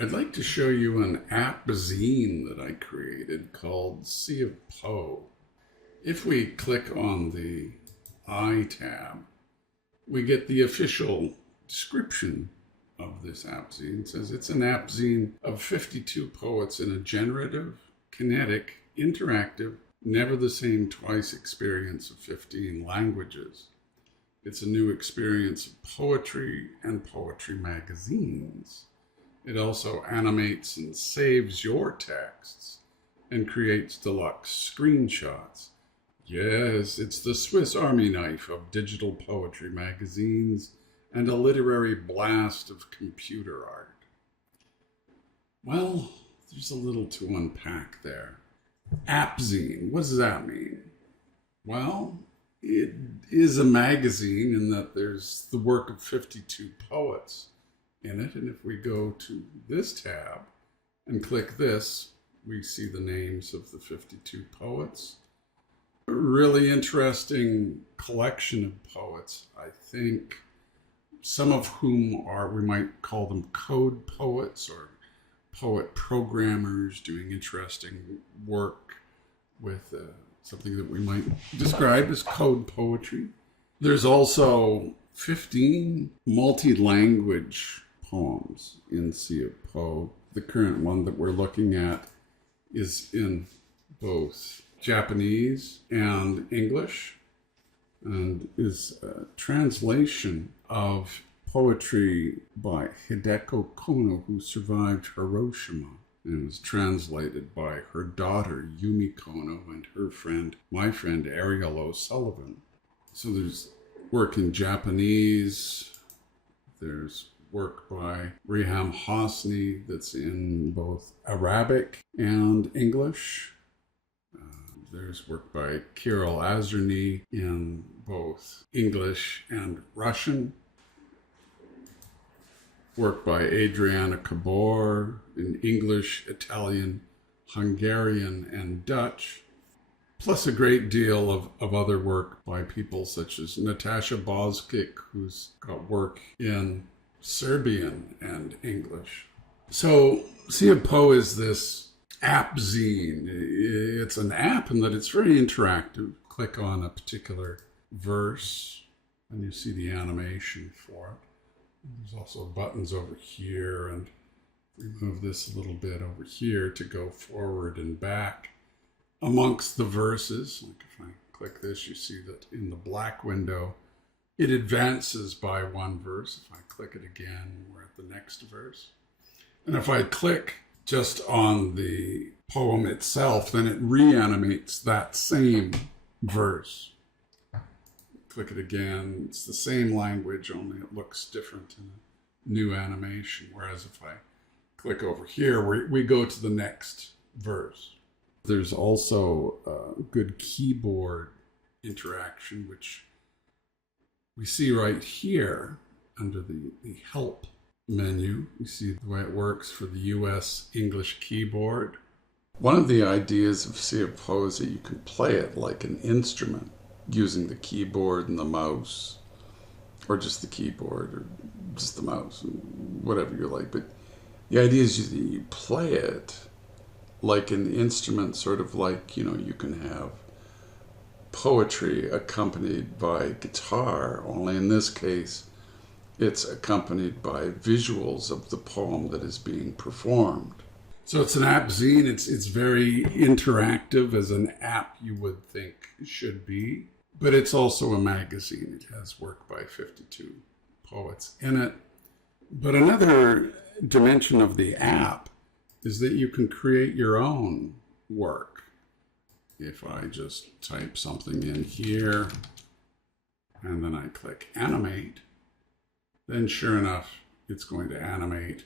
I'd like to show you an appzine that I created called Sea of Poe. If we click on the I tab, we get the official description of this appzine. It says it's an appzine of 52 poets in a generative, kinetic, interactive, never the same twice experience of 15 languages. It's a new experience of poetry and poetry magazines. It also animates and saves your texts and creates deluxe screenshots. Yes, it's the Swiss Army knife of digital poetry magazines and a literary blast of computer art. Well, there's a little to unpack there. Appzine, what does that mean? Well, it is a magazine in that there's the work of 52 poets in it. And if we go to this tab and click this, we see the names of the 52 poets. A really interesting collection of poets, I think, some of whom are, we might call them code poets or poet programmers doing interesting work with something that we might describe as code poetry. There's also 15 multi-language poems in Sea of Poe. The current one that we're looking at is in both Japanese and English, and is a translation of poetry by Hideko Kono, who survived Hiroshima, and was translated by her daughter Yumi Kono and her friend, my friend Ariel O'Sullivan. So there's work in Japanese, there's work by Reham Hosny that's in both Arabic and English. There's work by Kirill Azernyy in both English and Russian. Work by Adriána Kóbor in English, Italian, Hungarian, and Dutch. Plus a great deal of other work by people such as Natasha Boškić, who's got work in Serbian and English. So Sea of Poe is this appzine. It's an app in that it's very interactive. Click on a particular verse and you see the animation for it. There's also buttons over here, and we move this a little bit over here to go forward and back amongst the verses. Like if I click this, you see that in the black window, it advances by one verse. If I click it again, we're at the next verse. And if I click just on the poem itself, then it reanimates that same verse. Click it again, it's the same language, only it looks different in a new animation. Whereas if I click over here, we go to the next verse. There's also good keyboard interaction, which we see right here under the help menu. You see the way it works for the US English keyboard. One of the ideas of Sea of Poe is that you can play it like an instrument using the keyboard and the mouse, or just the keyboard or just the mouse, whatever you like. But the idea is you play it like an instrument, sort of like, you can have poetry accompanied by guitar, only in this case, it's accompanied by visuals of the poem that is being performed. So it's an appzine. It's very interactive, as an app you would think should be. But it's also a magazine. It has work by 52 poets in it. But another dimension of the app is that you can create your own work. If I just type something in here, and then I click animate, then sure enough, it's going to animate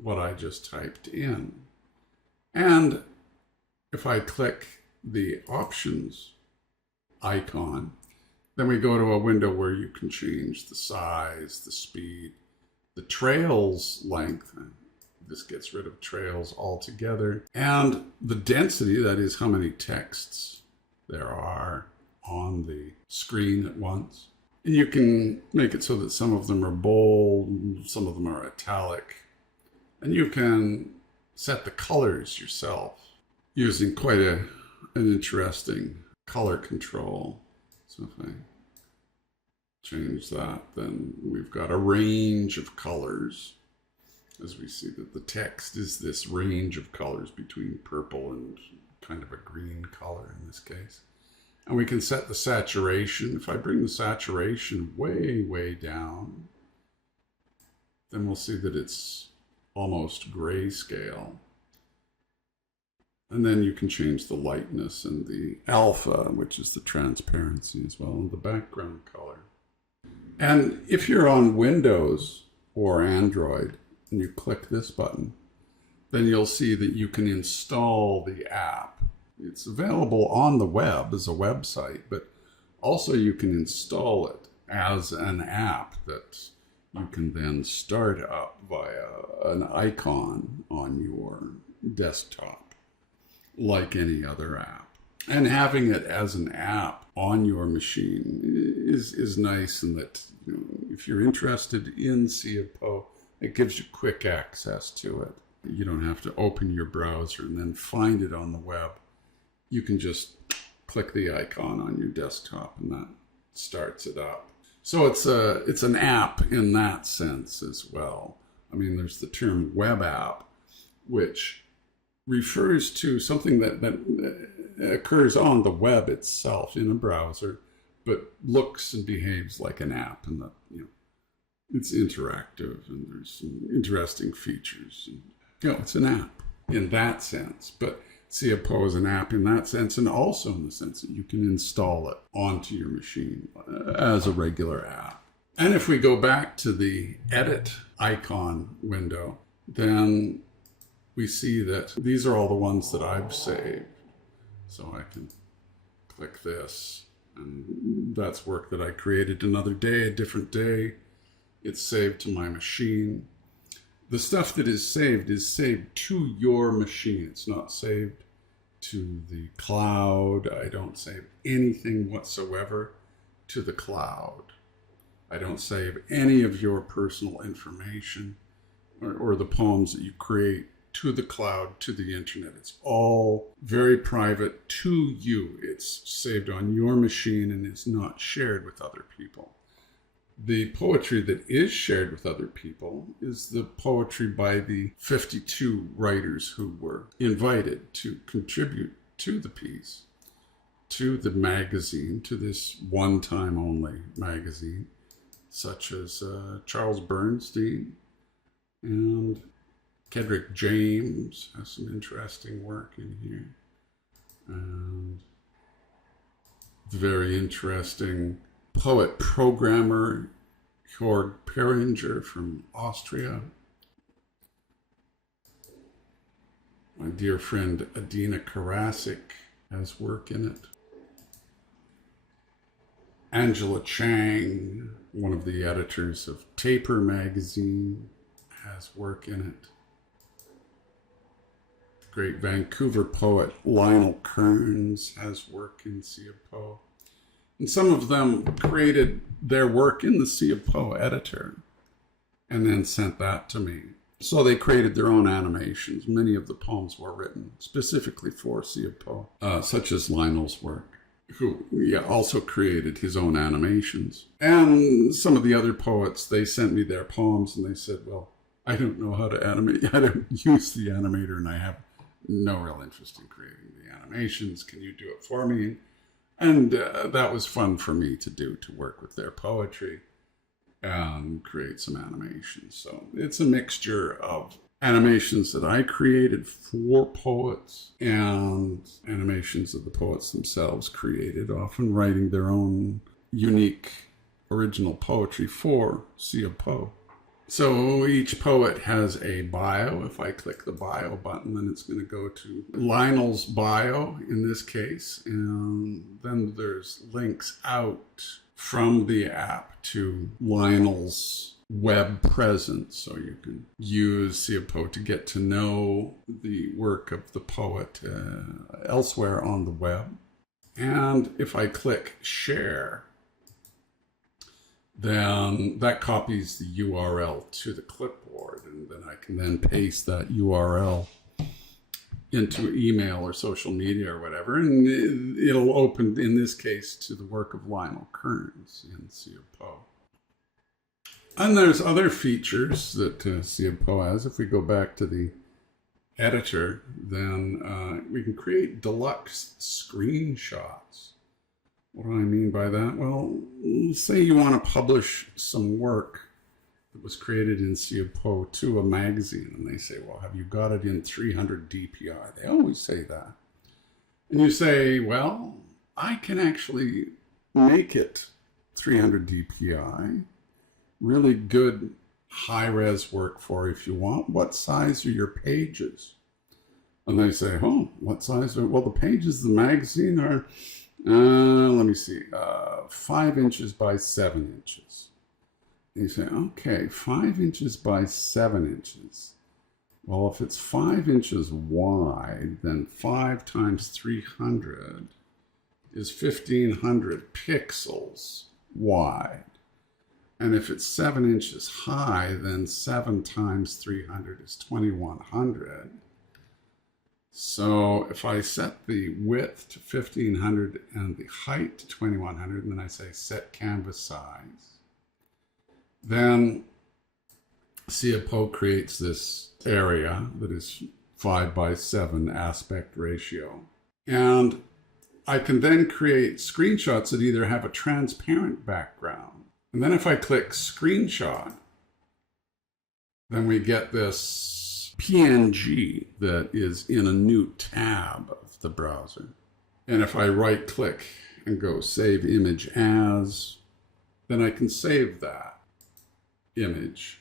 what I just typed in. And if I click the options icon, then we go to a window where you can change the size, the speed, the trails length. This gets rid of trails altogether. And the density, that is how many texts there are on the screen at once. And you can make it so that some of them are bold, some of them are italic, And you can set the colors yourself using quite an interesting color control. So if I change that, then we've got a range of colors. As we see that the text is this range of colors between purple and kind of a green color in this case. And we can set the saturation. If I bring the saturation way, way down, then we'll see that it's almost grayscale. And then you can change the lightness and the alpha, which is the transparency as well, and the background color. And if you're on Windows or Android and you click this button, then you'll see that you can install the app. It's available on the web as a website, but also you can install it as an app that you can then start up via an icon on your desktop, like any other app. And having it as an app on your machine is nice in that, you know, if you're interested in Sea of Po, it gives you quick access to it. You don't have to open your browser and then find it on the web. You can just click the icon on your desktop and that starts it up. So it's an app in that sense as well. I mean, there's the term web app, which refers to something that occurs on the web itself in a browser, but looks and behaves like an app, and that, you know, it's interactive and there's some interesting features. And, you know, it's an app in that sense, but Sea of Po is an app in that sense, and also in the sense that you can install it onto your machine as a regular app. And if we go back to the edit icon window, then we see that these are all the ones that I've saved. So I can click this, and that's work that I created another day, a different day. It's saved to my machine. The stuff that is saved to your machine. It's not saved to the cloud. I don't save anything whatsoever to the cloud. I don't save any of your personal information or the poems that you create to the cloud, to the internet. It's all very private to you. It's saved on your machine and it's not shared with other people. The poetry that is shared with other people is the poetry by the 52 writers who were invited to contribute to the piece, to the magazine, to this one-time only magazine, such as Charles Bernstein, and Kedrick James has some interesting work in here, and the very interesting poet programmer Jörg Peringer from Austria. My dear friend Adeena Karasick has work in it. Angela Chang, one of the editors of Taper magazine, has work in it. The great Vancouver poet Lionel Kearns has work in Sea of Po. And some of them created their work in the Sea of Po editor and then sent that to me. So they created their own animations. Many of the poems were written specifically for Sea of Po, such as Lionel's work, who also created his own animations. And some of the other poets, they sent me their poems and they said, well, I don't know how to animate. I don't use the animator and I have no real interest in creating the animations. Can you do it for me? And that was fun for me to do, to work with their poetry and create some animations. So it's a mixture of animations that I created for poets and animations that the poets themselves created, often writing their own unique original poetry for Sea of Po. So each poet has a bio. If I click the bio button, then it's going to go to Lionel's bio in this case. And then there's links out from the app to Lionel's web presence. So you can use Sea of Po to get to know the work of the poet elsewhere on the web. And if I click share, then that copies the URL to the clipboard, and then I can then paste that URL into email or social media or whatever, and it'll open, in this case, to the work of Lionel Kearns in Seopo. And there's other features that Seopo has. If we go back to the editor, then we can create deluxe screenshots. What do I mean by that? Well, say you want to publish some work that was created in Seopo to a magazine, and they say, well, have you got it in 300 DPI? They always say that. And you say, well, I can actually make it 300 DPI, really good high-res work for if you want. What size are your pages? And they say, oh, what size? Well, the pages of the magazine are, let me see, 5 inches by 7 inches. And you say, okay, 5 inches by 7 inches. Well, if it's 5 inches wide, then 5 times 300 is 1,500 pixels wide. And if it's 7 inches high, then 7 times 300 is 2,100. So if I set the width to 1,500 and the height to 2,100, and then I say set canvas size, then Seopo creates this area that is 5 by 7 aspect ratio. And I can then create screenshots that either have a transparent background. And then if I click screenshot, then we get this PNG that is in a new tab of the browser. And if I right click and go save image as, then I can save that image.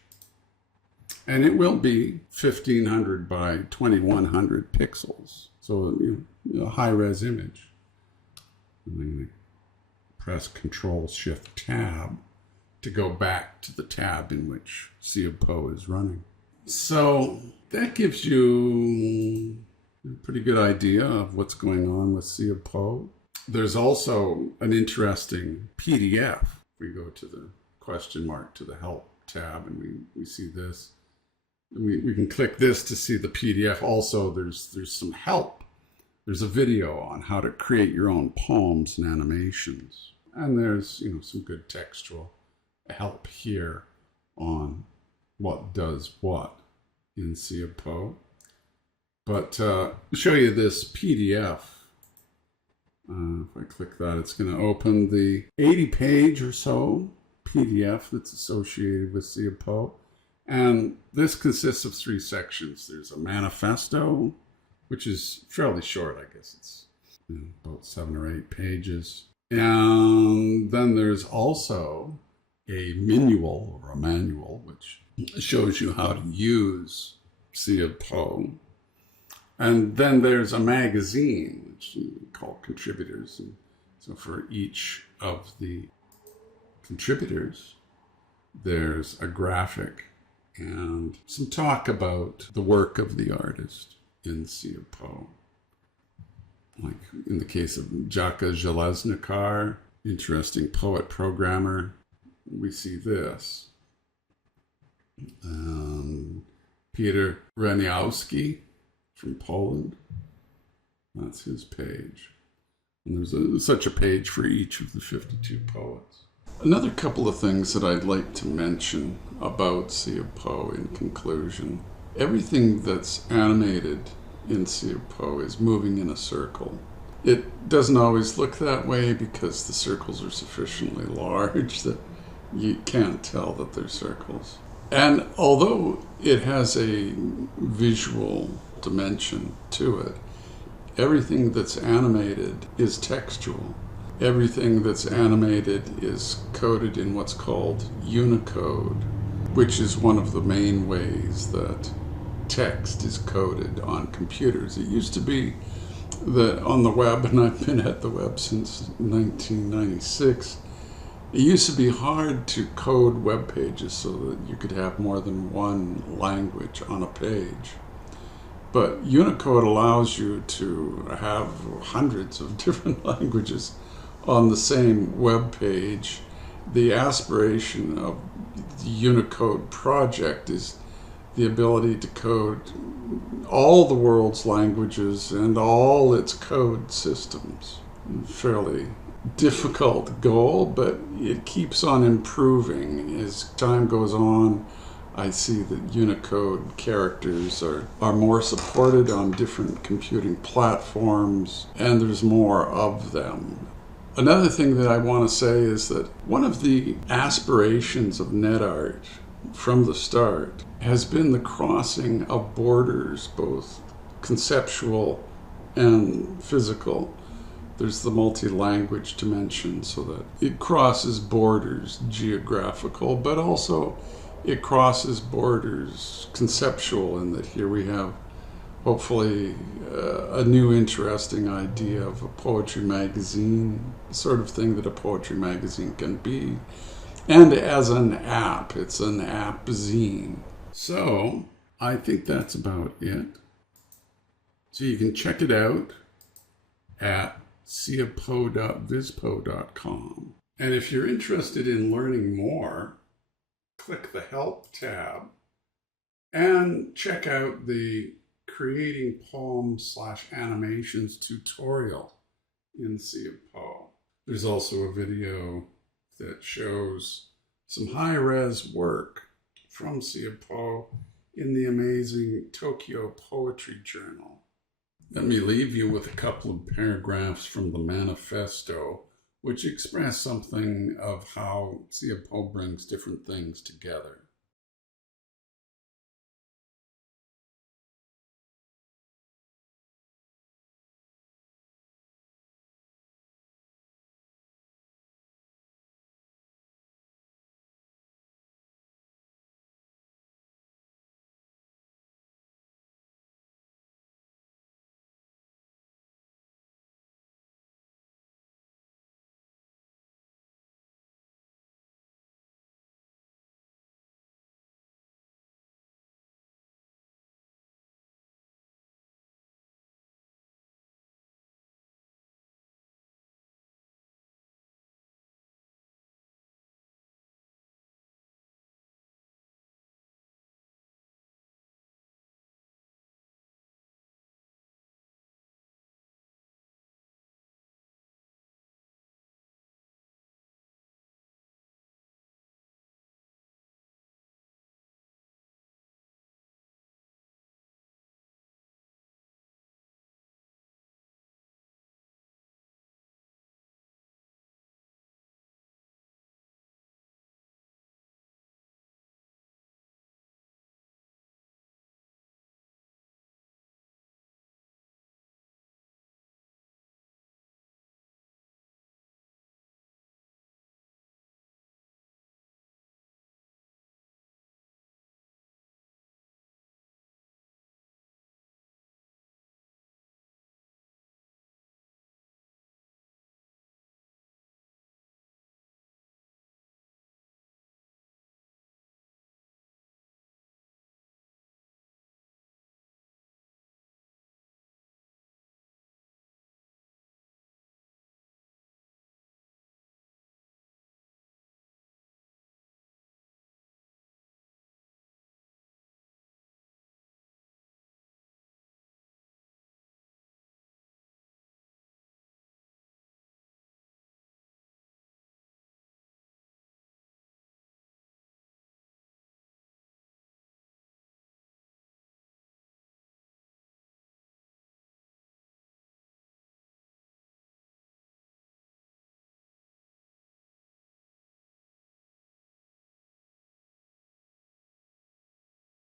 And it will be 1,500 by 2,100 pixels. So a high-res image. And I'm going to press Control-Shift-Tab to go back to the tab in which Seopo is running. So that gives you a pretty good idea of what's going on with Seopo. There's also an interesting PDF. If we go to the question mark to the help tab and we see this, we can click this to see the PDF. Also, there's some help. There's a video on how to create your own poems and animations. And there's some good textual help here on what does what in Seopo. But to show you this PDF, if I click that, it's going to open the 80-page or so PDF that's associated with Seopo. And this consists of 3 sections. There's a manifesto, which is fairly short, I guess. It's about 7 or 8 pages. And then there's also a manual, which shows you how to use Seopo. And then there's a magazine, which we call contributors. And so for each of the contributors, there's a graphic and some talk about the work of the artist in Seopo. Like in the case of Jaka Żelazny, interesting poet programmer, we see this. Peter Reniowski from Poland, that's his page. And there's such a page for each of the 52 poets. Another couple of things that I'd like to mention about Seopo in conclusion. Everything that's animated in Seopo is moving in a circle. It doesn't always look that way because the circles are sufficiently large that you can't tell that they're circles. And although it has a visual dimension to it, everything that's animated is textual. Everything that's animated is coded in what's called Unicode, which is one of the main ways that text is coded on computers. It used to be that on the web, and I've been at the web since 1996, it used to be hard to code web pages so that you could have more than one language on a page. But Unicode allows you to have hundreds of different languages on the same web page, The aspiration of the Unicode project is the ability to code all the world's languages and all its code systems. Fairly difficult goal, but it keeps on improving. As time goes on, I see that Unicode characters are more supported on different computing platforms, and there's more of them. Another thing that I want to say is that one of the aspirations of NetArt from the start has been the crossing of borders, both conceptual and physical. There's the multi-language dimension, so that it crosses borders geographical, but also it crosses borders conceptual, in that here we have hopefully a new interesting idea of a poetry magazine, the sort of thing that a poetry magazine can be. And as an app, it's an appzine. So I think that's about it. So you can check it out at siapo.vispo.com. And if you're interested in learning more, click the Help tab and check out the Creating Poems/Animations tutorial in siapo. There's also a video that shows some high-res work from siapo in the amazing Tokyo Poetry Journal. Let me leave you with a couple of paragraphs from the manifesto, which express something of how siapo brings different things together.